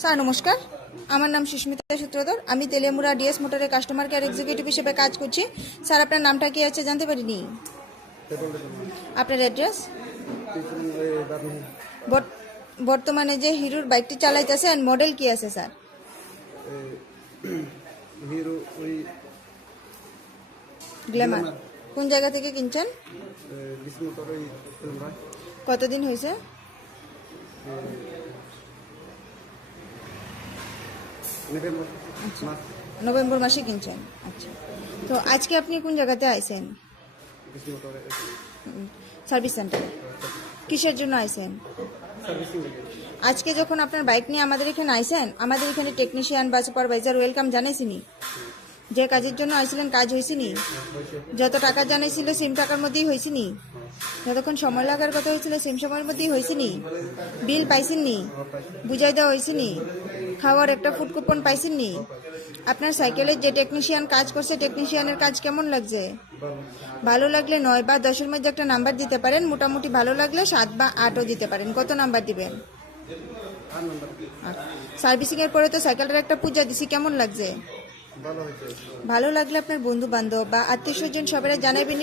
Sir নমস্কার, আমার নাম সুস্মিতা সূত্রধর। আমি তেলেমুড়া ডিএস মোটরের কাস্টমার কেয়ার এক্সিকিউটিভ হিসেবে কাজ করছি। স্যার আপনার নামটা কি আছে জানতে পারিনি? আপনার অ্যাড্রেস? বর্তমানে যে হিরোর বাইকটি চালাইতেছেন মডেল কি আছে স্যার? হিরো ওই গ্ল্যামার। কোন জায়গা থেকে কিনছেন? কতদিন হয়েছে? নভেম্বর মাসে কিনছেন। আচ্ছা, তো আজকে আপনি কোন জায়গাতে আইছেন? সার্ভিস সেন্টারে। কিসের জন্য আইছেন? আজকে যখন আপনার বাইক নিয়ে আমাদের এখানে আইছেন, আমাদের এখানে টেকনিশিয়ান বা সুপারভাইজার ওয়েলকাম জানাইছিনি? যে কাজের জন্য আইছিলেন কাজ হয়েছিনি? যত টাকা জানাইছিল সেম টাকার মধ্যেই হয়েছিনি? যতক্ষণ সময় লাগার কথা হয়েছিল সেম সময়ের মধ্যেই হয়েছিনি? বিল পাইছেননি? বুঝাই দেওয়া হয়েছিনি? খাওয়ার একটা ফুড কুপন পাইছেননি? আপনার সাইকেলের যে টেকনিশিয়ান কাজ করছে টেকনিশিয়ানের কাজ কেমন লাগছে? ভালো লাগলে 9 বা 10-এর মধ্যে একটা নাম্বার দিতে পারেন। মোটামুটি ভালো লাগলে 7 বা 8ও দিতে পারেন। কত নাম্বার দিবেন? সার্ভিসিং এর পরে তো সাইকেলটার একটা পূজা দিছি, কেমন লাগছে? ভালো লাগলে আপনার বন্ধু বান্ধব বা আত্মীয় স্বজন সবাই জানাবেন।